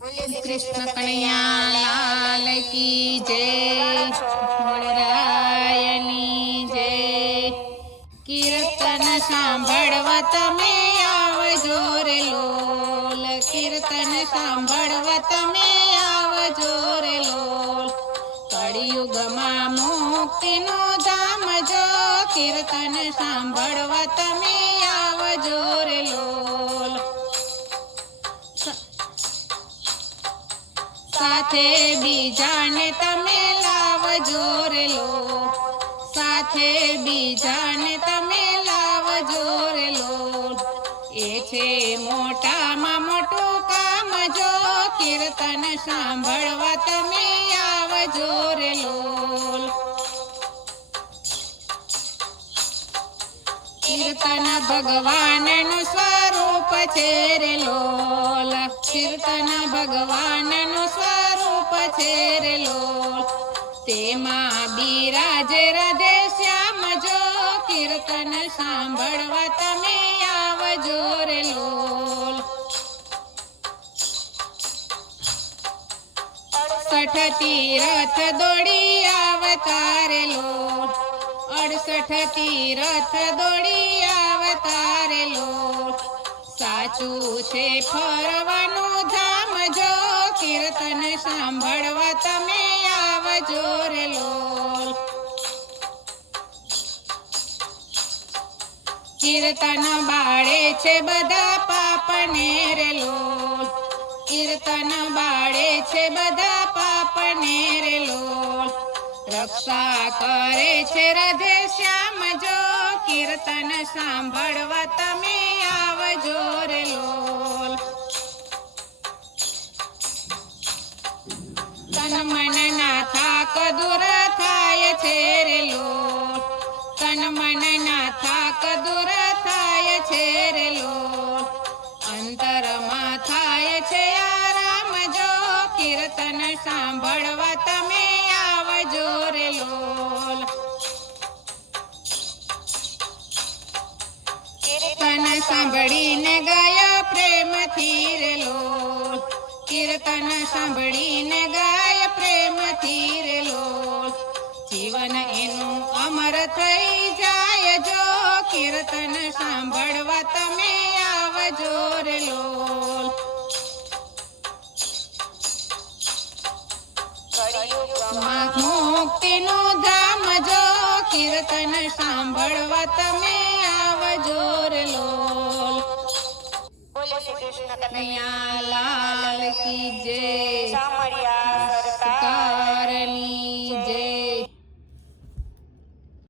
કૃષ્ણ કનૈયા લાલ કી જય, મોરાયની જય। કીર્તન સાંભળવા તમે આવજો રે લોલ, કીર્તન સાંભળવા તમે આવજો રે લોલ। કળિયુગમાં મુક્તિનું ધામ જો, કીર્તન સાંભળવા તમે આવજો રે લોલ। સાથે બીજાને તમે લાવજો રે લોલ, સાથે બીજાને તમે લાવજો રે લોલ। એ છે મોટામાં મોટું કામ જો, કીર્તન સાંભળવા તમે આવજો રે લોલ। કીર્તન ભગવાનનું સ્વરૂપ છે રે લોલ, કીર્તન ભગવાનનું સ્વરૂપ છે રે લોલ। તેમાં બિરાજે રાધે શ્યામ જો, કીર્તન સાંભળવા તમે આવજો રે લોલ। 68 તીરથ દોડી આવતા રે લોલ, 68 તીરથ દોડી આવતા રે લોલ। સાચું છે ફરવાનું ધામ જો, કીર્તન સાંભળવા તમે આવજો રે લોલ। કીર્તન બાળે છે બધા પાપને રે લોલ, કીર્તન બાળે છે બધા પાપને રે લોલ। રક્ષા કરે છે રાધે શ્યામ જો, કીર્તન સાંભળવા તમે આવજો રે લોલ। તન મન ના થાક દૂર થાય છે રે લોલ, તન મન ના થાક દૂર થાય છે રે લોલ। અંતરમાં થાય છે આરામ જો, કીર્તન સાંભળવા તમે આવજો રે લોલ। કીર્તન સાંભળીને ગાય પ્રેમથી રે લોલ, કીર્તન સાંભળીને ગાય પ્રેમથી રે લોલ। જીવન એનું અમર થઈ જાય જો, કીર્તન સાંભળવા તમે આવજો રે લોલ। મુક્તિનું ધામ જો, કીર્તન સાંભળવા તમે આવજો રે લોલ। કનૈયા લાલ કી જય।